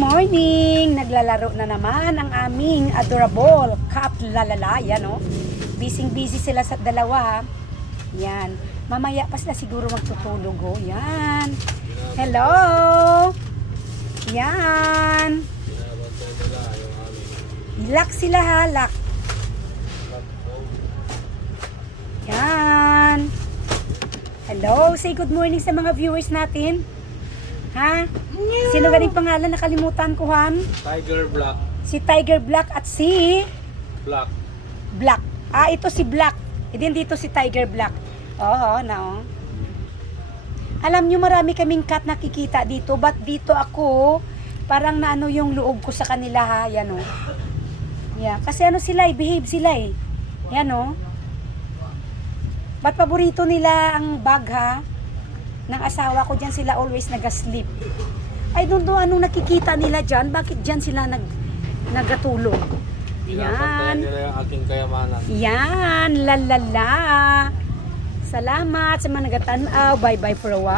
Morning! Naglalaro na naman ang aming adorable cat lalala. Yan o. Busy sila sa dalawa ha. Yan. Mamaya pa sila siguro magtutulog o. Yan. Hello! Yan. Lock sila ha. Lock. Yan. Hello. Say good morning sa mga viewers natin. Ha? Sino galing pangalan? Nakalimutan ko, Han? Tiger Black. Si Tiger Black at si Black. Black. Ah, ito si Black. E din dito si Tiger Black. Oo, na. Alam nyo, marami kaming cat nakikita dito. But dito ako, parang naano yung loob ko sa kanila ha. Yan o. Yeah. Kasi ano sila eh, behave sila eh. Yan o. Ba't paborito nila ang bag ha? Ng asawa ko dyan sila always nag-sleep. I don't know anong nakikita nila dyan. Bakit dyan sila nagatulog? Pinapantayan nila yung aking kayamanan. Yan, lalala. Salamat sa mga nagatanaw. Bye-bye for a while.